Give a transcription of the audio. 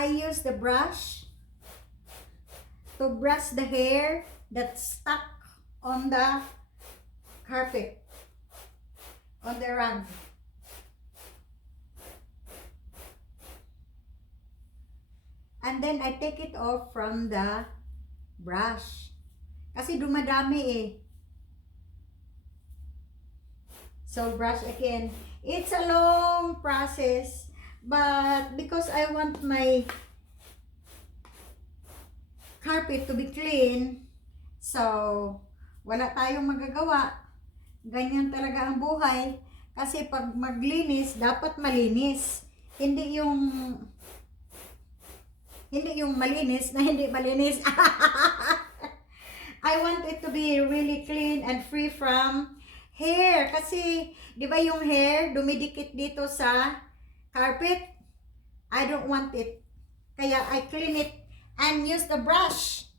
I use the brush to brush the hair that's stuck on the carpet, on the rug. And then I take it off from the brush. Kasi dumadami eh. So brush again. It's a long process. But because I want my carpet to be clean, so wala tayong magagawa. Ganyan talaga ang buhay. Kasi pag maglinis, dapat malinis. Hindi yung malinis na hindi malinis. I want it to be really clean and free from hair. Kasi, di ba yung hair dumidikit dito sa carpet? I don't want it. Kaya I clean it and use the brush